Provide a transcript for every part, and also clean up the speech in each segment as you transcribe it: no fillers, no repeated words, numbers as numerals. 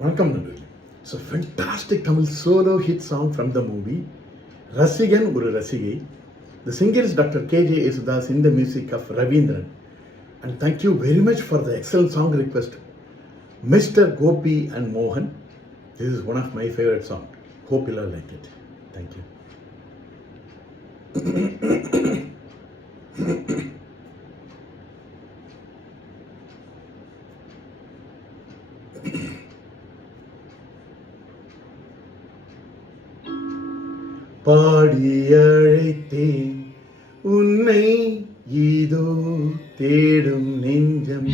வணக்கம் நண்பர்களே. It's a fantastic Tamil solo hit song from the movie Rasigan ஒரு ரசிகை. The singer is Dr. K.J. Yesudas in the music of Ravindran. And thank you very much for the excellent song request, Mr. Gopi and Mohan. This is one of my favorite songs. Hope you'll all like it. Thank you. பாடி அழைத்தேன் உன்னை இதோ தேடும் நெஞ்சம்.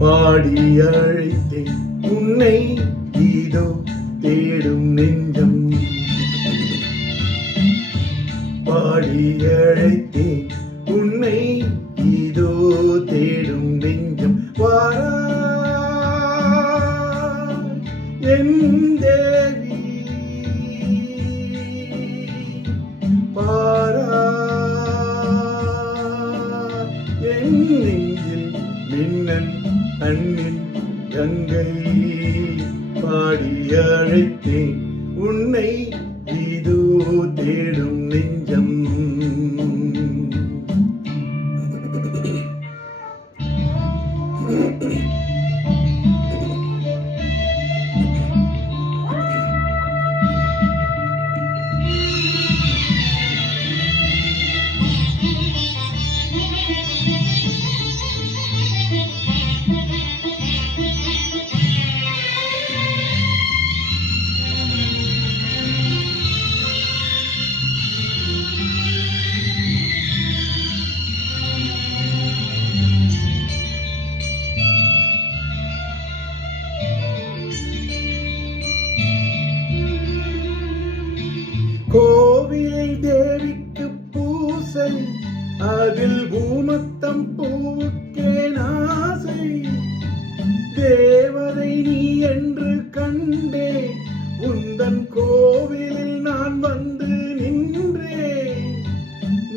பாடி அழைத்தேன் உன்னை இதோ தேடும் நெஞ்சம். பாடி அழைத்தேன் உன்னை இதோ தேடும் நெஞ்சம். வாரா என் தேவி பாரா என் நெஞ்சில் மின்னல் கண்ணில் கங்கை. பாடி அழைத்தேன் உன்னை இதோ தேடும் நெஞ்சம். கோவில் தேவிக்கு பூசை, அதில் பூமத்தம் பூவுக்கே நாசை. தேவதை நீ என்று கண்டே உந்தன் கோவிலில் நான் வந்து நின்றேன்.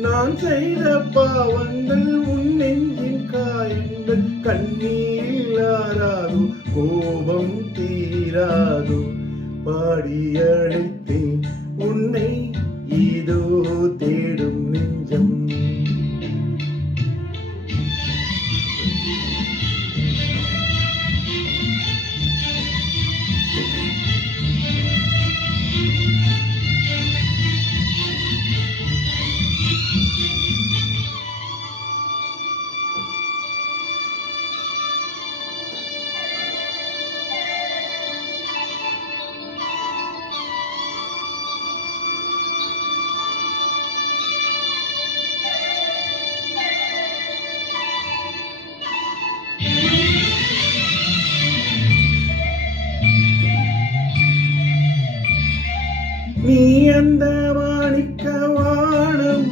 நான் செய்த பாவங்கள் உன் நெஞ்சின் காயங்கள் கண்ணீரில் ஆறாதோ, கோபம் தீராதோ. பாடி அழைத்தேன் உன்னை இதோ தேடும் நெஞ்சம். நீ அந்த மாணிக்க வானம்,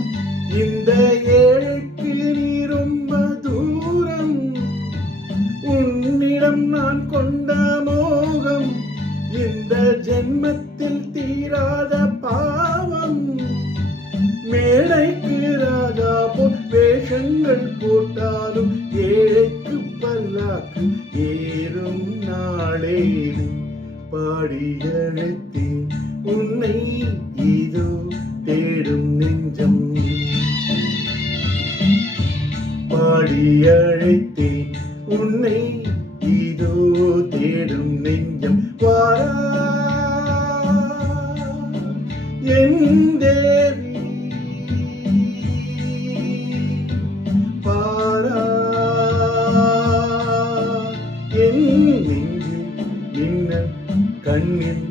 இந்த ஏழைக்கு நீ ரொம்ப தூரம். உன்னிடம் நான் கொண்ட மோகம் இந்த ஜென்மத்தில் தீராத பாவம். மேடைக்கு ராஜா போல் வேஷங்கள் போட்டாலும் ஏழைக்கு பல்லாக்கு ஏறும் நாளேது. பாடி அழைத்தேன் உன்னை இதோ தேடும் நெஞ்சம். பாடி அழைத்தேன் உன்னை இதோ தேடும் நெஞ்சம். வாரா என் தேவி பாரா என் நெஞ்சில் மின்னல் கண்ணில்